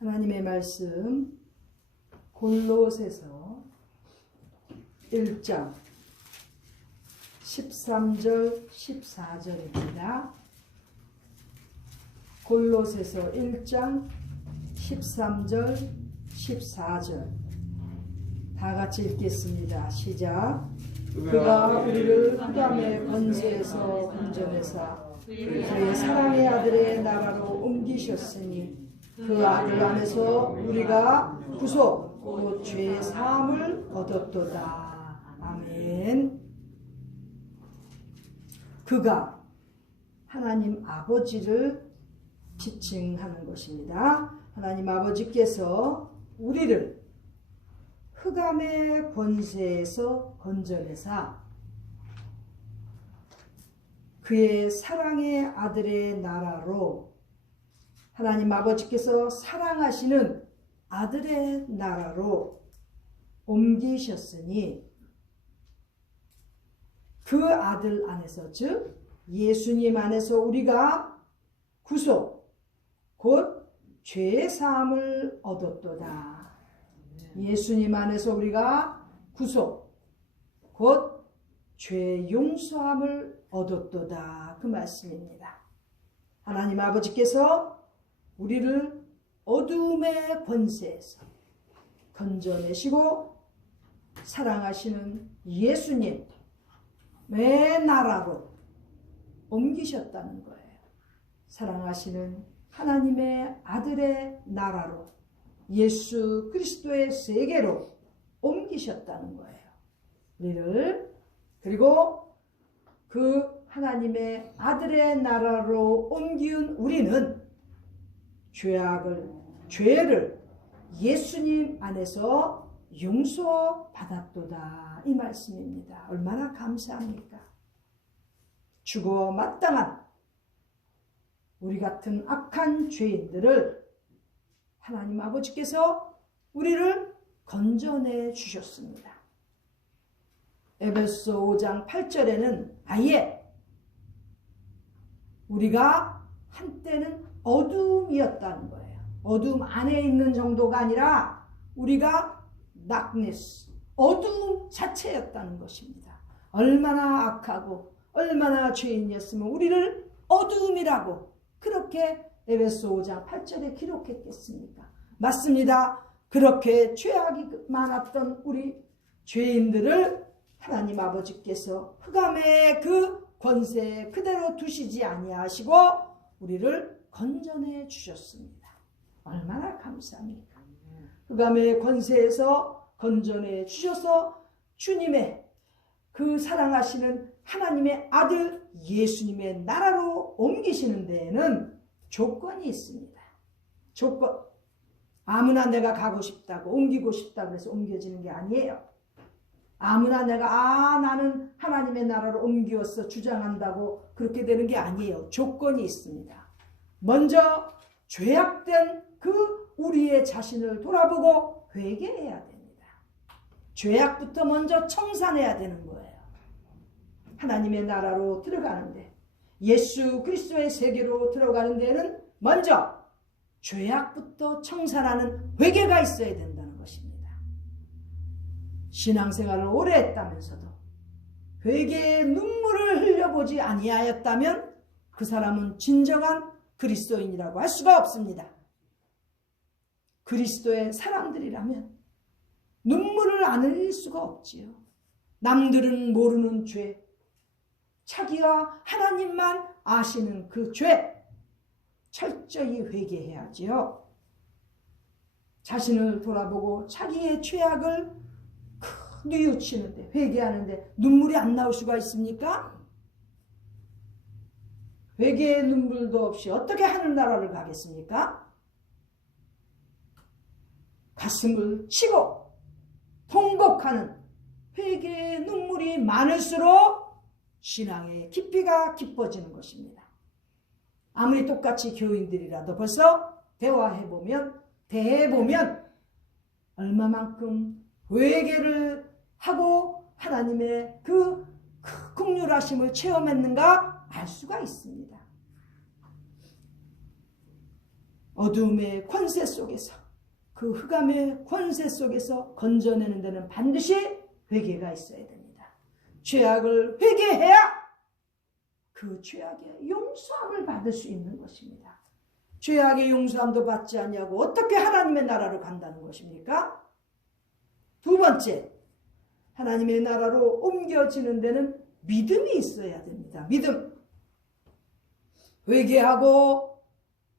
하나님의 말씀 골로새서 1장 13절 14절입니다. 골로새서 1장 13절 14절 다 같이 읽겠습니다. 시작. 그가 우리를 흑암의 권세에서 건져내사 그의 사랑의 아들의 나라로 옮기셨으니 그 아들 안에서 우리가 구속 곧 죄의 사함을 얻었도다. 아멘. 그가 하나님 아버지를 지칭하는 것입니다. 하나님 아버지께서 우리를 흑암의 권세에서 건져내사 그의 사랑의 아들의 나라로, 하나님 아버지께서 사랑하시는 아들의 나라로 옮기셨으니 그 아들 안에서, 즉 예수님 안에서 우리가 구속 곧 죄의 사함을 얻었도다. 예수님 안에서 우리가 구속 곧 죄의 용서함을 얻었도다. 그 말씀입니다. 하나님 아버지께서 우리를 어둠의 권세에서 건져내시고 사랑하시는 예수님의 나라로 옮기셨다는 거예요. 사랑하시는 하나님의 아들의 나라로, 예수 그리스도의 세계로 옮기셨다는 거예요. 우리를, 그리고 그 하나님의 아들의 나라로 옮기운 우리는 죄를 예수님 안에서 용서받았도다. 이 말씀입니다. 얼마나 감사합니까? 죽어 마땅한 우리 같은 악한 죄인들을 하나님 아버지께서 우리를 건져내 주셨습니다. 에베소 5장 8절에는 아예 우리가 한때는 어둠이었다는 거예요. 어둠 안에 있는 정도가 아니라 우리가 darkness, 어둠 자체였다는 것입니다. 얼마나 악하고 얼마나 죄인이었으면 우리를 어둠이라고 그렇게 에베소 5장 8절에 기록했겠습니까? 맞습니다. 그렇게 죄악이 많았던 우리 죄인들을 하나님 아버지께서 흑암의 그 권세 그대로 두시지 아니하시고 우리를 건져내 주셨습니다. 얼마나 감사합니까? 흑암의 권세에서 건져내 주셔서 주님의 그 사랑하시는 하나님의 아들 예수님의 나라로 옮기시는 데에는 조건이 있습니다. 조건. 아무나 내가 가고 싶다고, 옮기고 싶다고 해서 옮겨지는 게 아니에요. 아무나 내가 나는 하나님의 나라로 옮기었어 주장한다고 그렇게 되는 게 아니에요. 조건이 있습니다. 먼저 죄악된 그 우리의 자신을 돌아보고 회개해야 됩니다. 죄악부터 먼저 청산해야 되는 거예요. 하나님의 나라로 들어가는데, 예수 그리스도의 세계로 들어가는 데는 먼저 죄악부터 청산하는 회개가 있어야 된다는 것입니다. 신앙생활을 오래 했다면서도 회개의 눈물을 흘려보지 아니하였다면 그 사람은 진정한 그리스도인이라고 할 수가 없습니다. 그리스도의 사람들이라면 눈물을 안 흘릴 수가 없지요. 남들은 모르는 죄, 자기와 하나님만 아시는 그 죄, 철저히 회개해야지요. 자신을 돌아보고 자기의 죄악을 뉘우치는데, 회개하는데 눈물이 안 나올 수가 있습니까? 회개의 눈물도 없이 어떻게 하늘나라를 가겠습니까? 가슴을 치고 통곡하는 회개의 눈물이 많을수록 신앙의 깊이가 깊어지는 것입니다. 아무리 똑같이 교인들이라도 벌써 대화해보면 얼마만큼 회개를 하고 하나님의 그 긍휼하심을 체험했는가 알 수가 있습니다. 어둠의 권세 속에서, 그 흑암의 권세 속에서 건져내는 데는 반드시 회개가 있어야 됩니다. 죄악을 회개해야 그 죄악의 용서함을 받을 수 있는 것입니다. 죄악의 용서함도 받지 않냐고 어떻게 하나님의 나라로 간다는 것입니까? 두 번째, 하나님의 나라로 옮겨지는 데는 믿음이 있어야 됩니다. 믿음. 회개하고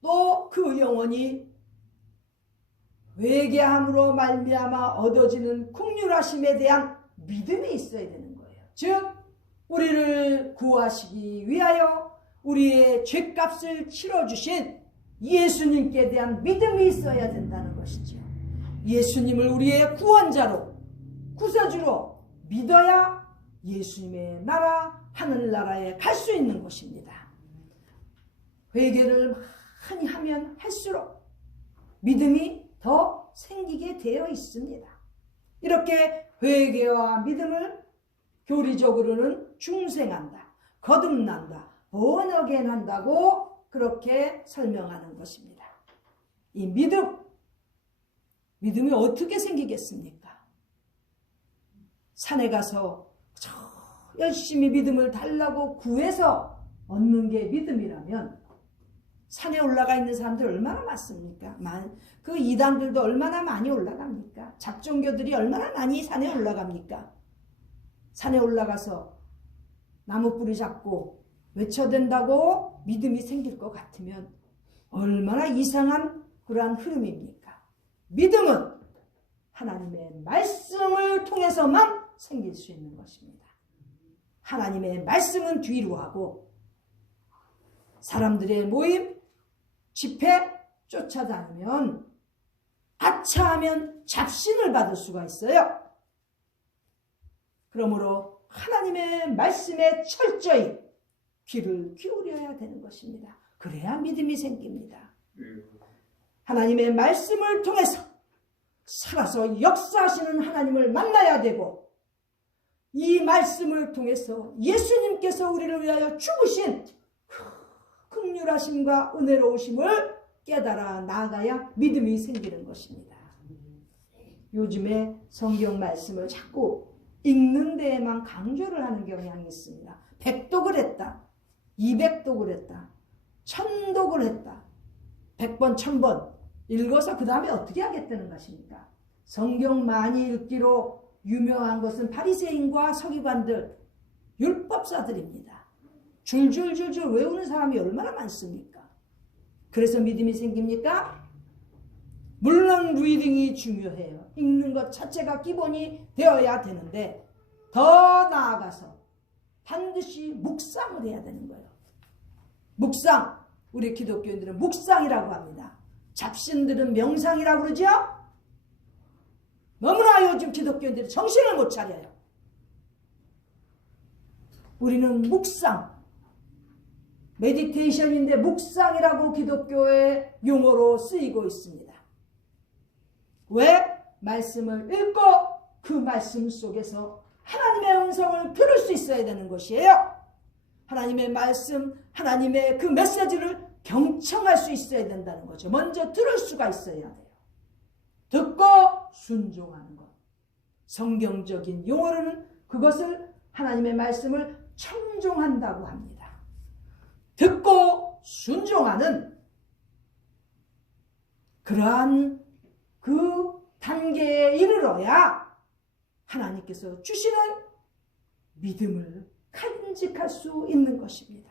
또 그 영혼이 회개함으로 말미암아 얻어지는 긍휼하심에 대한 믿음이 있어야 되는 거예요. 즉 우리를 구하시기 위하여 우리의 죄값을 치러주신 예수님께 대한 믿음이 있어야 된다는 것이죠. 예수님을 우리의 구원자로, 구세주로 믿어야 예수님의 나라, 하늘나라에 갈 수 있는 것입니다. 회개를 많이 하면 할수록 믿음이 더 생기게 되어 있습니다. 이렇게 회개와 믿음을 교리적으로는 중생한다, 거듭난다, born-again 한다고 그렇게 설명하는 것입니다. 이 믿음이 어떻게 생기겠습니까? 산에 가서 열심히 믿음을 달라고 구해서 얻는 게 믿음이라면 산에 올라가 있는 사람들 얼마나 많습니까? 그 이단들도 얼마나 많이 올라갑니까? 잡종교들이 얼마나 많이 산에 올라갑니까? 산에 올라가서 나무 뿌리 잡고 외쳐댄다고 믿음이 생길 것 같으면 얼마나 이상한 그러한 흐름입니까? 믿음은 하나님의 말씀을 통해서만 생길 수 있는 것입니다. 하나님의 말씀은 뒤로 하고 사람들의 모임, 집회 쫓아다니면 아차하면 잡신을 받을 수가 있어요. 그러므로 하나님의 말씀에 철저히 귀를 기울여야 되는 것입니다. 그래야 믿음이 생깁니다. 하나님의 말씀을 통해서 살아서 역사하시는 하나님을 만나야 되고 이 말씀을 통해서 예수님께서 우리를 위하여 죽으신 긍휼하심과 은혜로우심을 깨달아 나아가야 믿음이 생기는 것입니다. 요즘에 성경 말씀을 자꾸 읽는 데에만 강조를 하는 경향이 있습니다. 100독을 했다, 200독을 했다, 1000독을 했다, 100번, 1000번 읽어서 그 다음에 어떻게 하겠다는 것입니까? 성경 많이 읽기로 유명한 것은 바리새인과 서기관들, 율법사들입니다. 줄줄줄줄 외우는 사람이 얼마나 많습니까? 그래서 믿음이 생깁니까? 물론 리딩이 중요해요. 읽는 것 자체가 기본이 되어야 되는데 더 나아가서 반드시 묵상을 해야 되는 거예요. 묵상, 우리 기독교인들은 묵상이라고 합니다. 잡신들은 명상이라고 그러죠? 너무나 요즘 기독교인들이 정신을 못 차려요. 우리는 묵상, 메디테이션인데 묵상이라고 기독교의 용어로 쓰이고 있습니다. 왜? 말씀을 읽고 그 말씀 속에서 하나님의 음성을 들을 수 있어야 되는 것이에요. 하나님의 말씀, 하나님의 그 메시지를 경청할 수 있어야 된다는 거죠. 먼저 들을 수가 있어야 돼요. 듣고 순종하는 것. 성경적인 용어로는 그것을 하나님의 말씀을 청종한다고 합니다. 듣고 순종하는 그러한 그 단계에 이르러야 하나님께서 주시는 믿음을 간직할 수 있는 것입니다.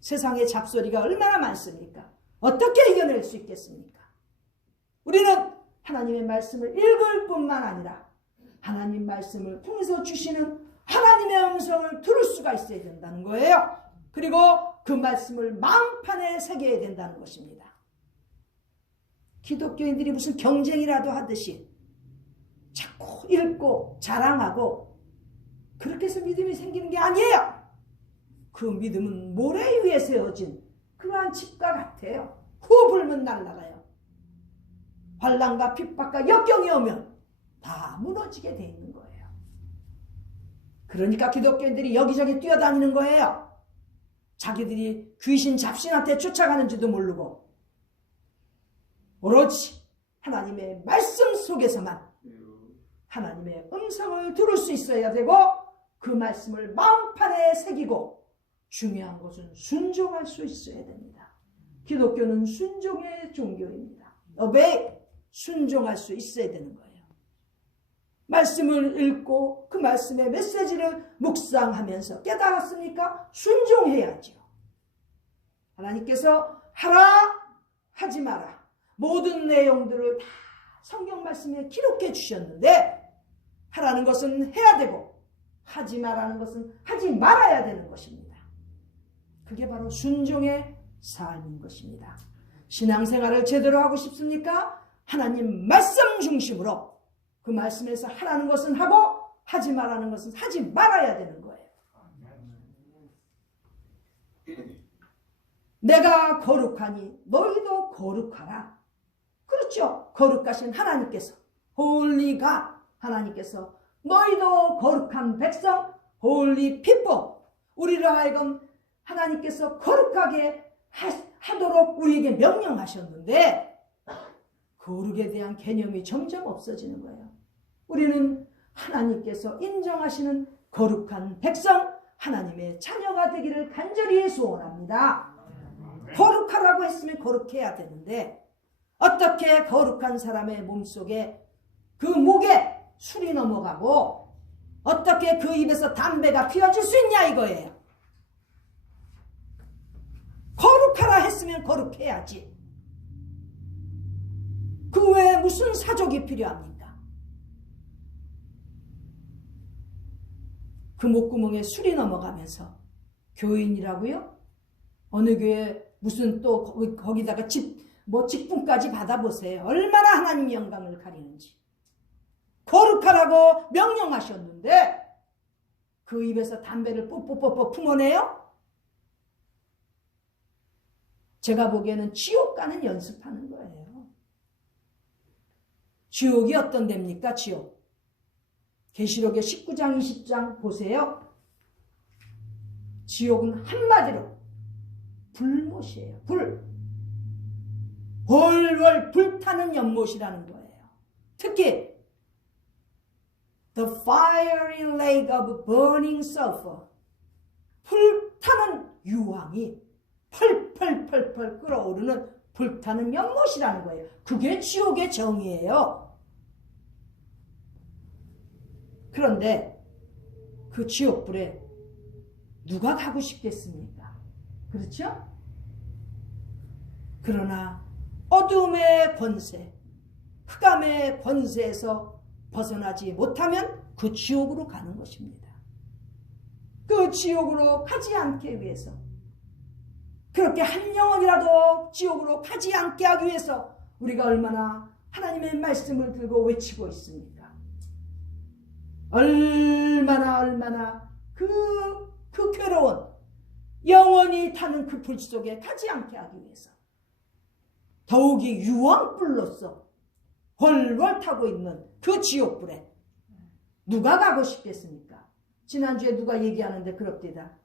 세상의 잡소리가 얼마나 많습니까? 어떻게 이겨낼 수 있겠습니까? 우리는 하나님의 말씀을 읽을 뿐만 아니라 하나님 말씀을 통해서 주시는 하나님의 음성을 들을 수가 있어야 된다는 거예요. 그리고 그 말씀을 마음판에 새겨야 된다는 것입니다. 기독교인들이 무슨 경쟁이라도 하듯이 자꾸 읽고 자랑하고 그렇게 해서 믿음이 생기는 게 아니에요. 그 믿음은 모래 위에 세워진 그러한 집과 같아요. 후 불면 날아가요. 환난과 핍박과 역경이 오면 다 무너지게 돼 있는 거예요. 그러니까 기독교인들이 여기저기 뛰어다니는 거예요. 자기들이 귀신 잡신한테 쫓아가는지도 모르고 오로지 하나님의 말씀 속에서만 하나님의 음성을 들을 수 있어야 되고 그 말씀을 마음판에 새기고 중요한 것은 순종할 수 있어야 됩니다. 기독교는 순종의 종교입니다. obey, 순종할 수 있어야 되는 거예요. 말씀을 읽고 그 말씀의 메시지를 묵상하면서 깨달았으니까 순종해야죠. 하나님께서 하라 하지 마라 모든 내용들을 다 성경 말씀에 기록해 주셨는데 하라는 것은 해야 되고 하지 말라는 것은 하지 말아야 되는 것입니다. 그게 바로 순종의 삶인 것입니다. 신앙생활을 제대로 하고 싶습니까? 하나님 말씀 중심으로 그 말씀에서 하라는 것은 하고 하지 말라는 것은 하지 말아야 되는 거예요. 내가 거룩하니 너희도 거룩하라. 그렇죠. 거룩하신 하나님께서 홀리가 하나님께서 너희도 거룩한 백성 홀리 피포 우리를 하여금 하나님께서 거룩하게 하도록 우리에게 명령하셨는데 거룩에 대한 개념이 점점 없어지는 거예요. 우리는 하나님께서 인정하시는 거룩한 백성 하나님의 자녀가 되기를 간절히 소원합니다. 거룩하라고 했으면 거룩해야 되는데 어떻게 거룩한 사람의 몸속에 그 목에 술이 넘어가고 어떻게 그 입에서 담배가 피어질 수 있냐 이거예요. 거룩하라 했으면 거룩해야지. 그 외에 무슨 사족이 필요합니까? 그 목구멍에 술이 넘어가면서 교인이라고요? 어느 교회 무슨 또 거기다가 직분까지 받아보세요. 얼마나 하나님 영광을 가리는지. 거룩하라고 명령하셨는데 그 입에서 담배를 뽀뽀뽀뽀 품어내요? 제가 보기에는 지옥 가는 연습하는 거예요. 지옥이 어떤 데입니까? 지옥. 계시록의 19장 20장 보세요. 지옥은 한마디로 불못이에요. 불. 월월 불타는 연못이라는 거예요. 특히 The fiery lake of burning sulfur. 불타는 유황이 펄펄펄펄 끓어오르는 불타는 연못이라는 거예요. 그게 지옥의 정의예요. 그런데 그 지옥불에 누가 가고 싶겠습니까? 그렇죠? 그러나 어둠의 권세, 흑암의 권세에서 벗어나지 못하면 그 지옥으로 가는 것입니다. 그 지옥으로 가지 않기 위해서 그렇게 한 영혼이라도 지옥으로 가지 않게 하기 위해서 우리가 얼마나 하나님의 말씀을 들고 외치고 있습니까? 얼마나 그 괴로운 영원히 타는 그 불 속에 가지 않게 하기 위해서 더욱이 유황불로서 훨훨 타고 있는 그 지옥불에 누가 가고 싶겠습니까? 지난주에 누가 얘기하는데 그럽디다.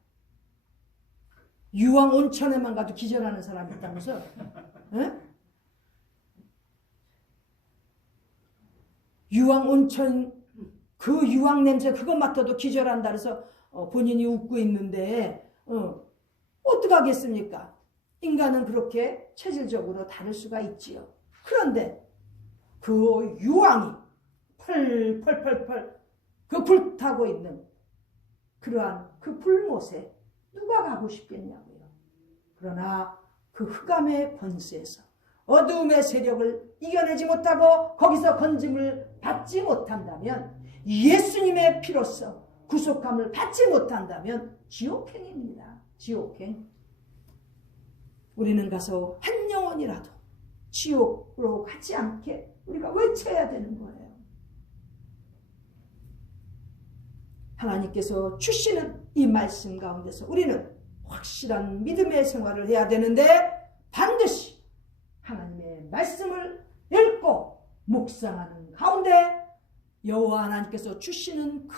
유황 온천에만 가도 기절하는 사람이 있다면서? 에? 유황 온천 그 유황 냄새 그것 맡아도 기절한다 그래서 본인이 웃고 있는데 어떡하겠습니까? 인간은 그렇게 체질적으로 다를 수가 있지요. 그런데 그 유황이 펄펄펄펄 그 불타고 있는 그러한 그 불못에 누가 가고 싶겠냐고요. 그러나 그 흑암의 권세에서 어둠의 세력을 이겨내지 못하고 거기서 건짐을 받지 못한다면 예수님의 피로써 구속함을 받지 못한다면 지옥행입니다. 지옥행. 우리는 가서 한 영혼이라도 지옥으로 가지 않게 우리가 외쳐야 되는 거예요. 하나님께서 주시는 이 말씀 가운데서 우리는 확실한 믿음의 생활을 해야 되는데 반드시 하나님의 말씀을 읽고 묵상하는 가운데 여호와 하나님께서 주시는 그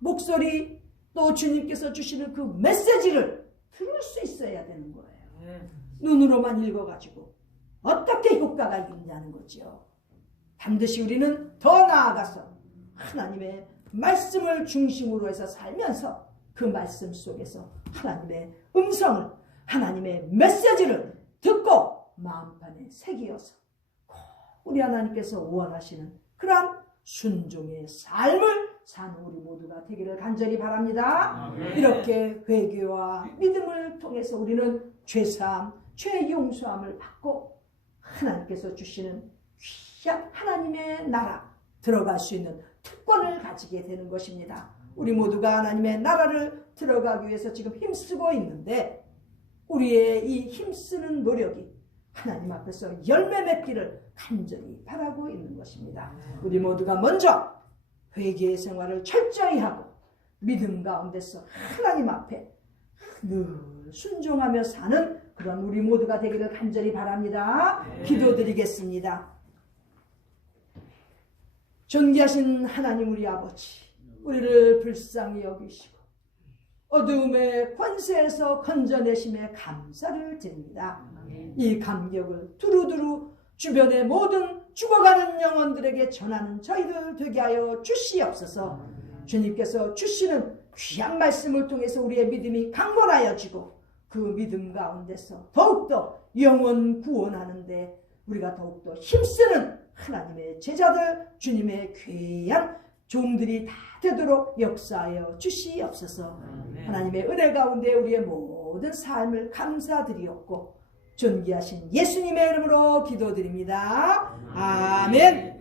목소리 또 주님께서 주시는 그 메시지를 들을 수 있어야 되는 거예요. 눈으로만 읽어가지고 어떻게 효과가 있냐는 거죠. 반드시 우리는 더 나아가서 하나님의 말씀을 중심으로 해서 살면서 그 말씀 속에서 하나님의 음성을, 하나님의 메시지를 듣고 마음판에 새기어서 우리 하나님께서 원하시는 그러한 순종의 삶을 사는 우리 모두가 되기를 간절히 바랍니다. 아멘. 이렇게 회개와 믿음을 통해서 우리는 죄사함, 죄 용서함을 받고 하나님께서 주시는 귀한 하나님의 나라 들어갈 수 있는 특권을 가지게 되는 것입니다. 우리 모두가 하나님의 나라를 들어가기 위해서 지금 힘쓰고 있는데 우리의 이 힘쓰는 노력이 하나님 앞에서 열매 맺기를 간절히 바라고 있는 것입니다. 우리 모두가 먼저 회개의 생활을 철저히 하고 믿음 가운데서 하나님 앞에 늘 순종하며 사는 그런 우리 모두가 되기를 간절히 바랍니다. 기도드리겠습니다. 존귀하신 하나님 우리 아버지, 우리를 불쌍히 여기시고 어두움의 권세에서 건져내심에 감사를 드립니다. 이 감격을 두루두루 주변의 모든 죽어가는 영혼들에게 전하는 저희들 되게 하여 주시옵소서. 주님께서 주시는 귀한 말씀을 통해서 우리의 믿음이 강건하여지고 그 믿음 가운데서 더욱더 영혼 구원하는데 우리가 더욱더 힘쓰는 하나님의 제자들, 주님의 귀한 종들이 다 되도록 역사하여 주시옵소서. 하나님의 은혜 가운데 우리의 모든 삶을 감사드리옵고 존귀하신 예수님의 이름으로 기도드립니다. 아멘.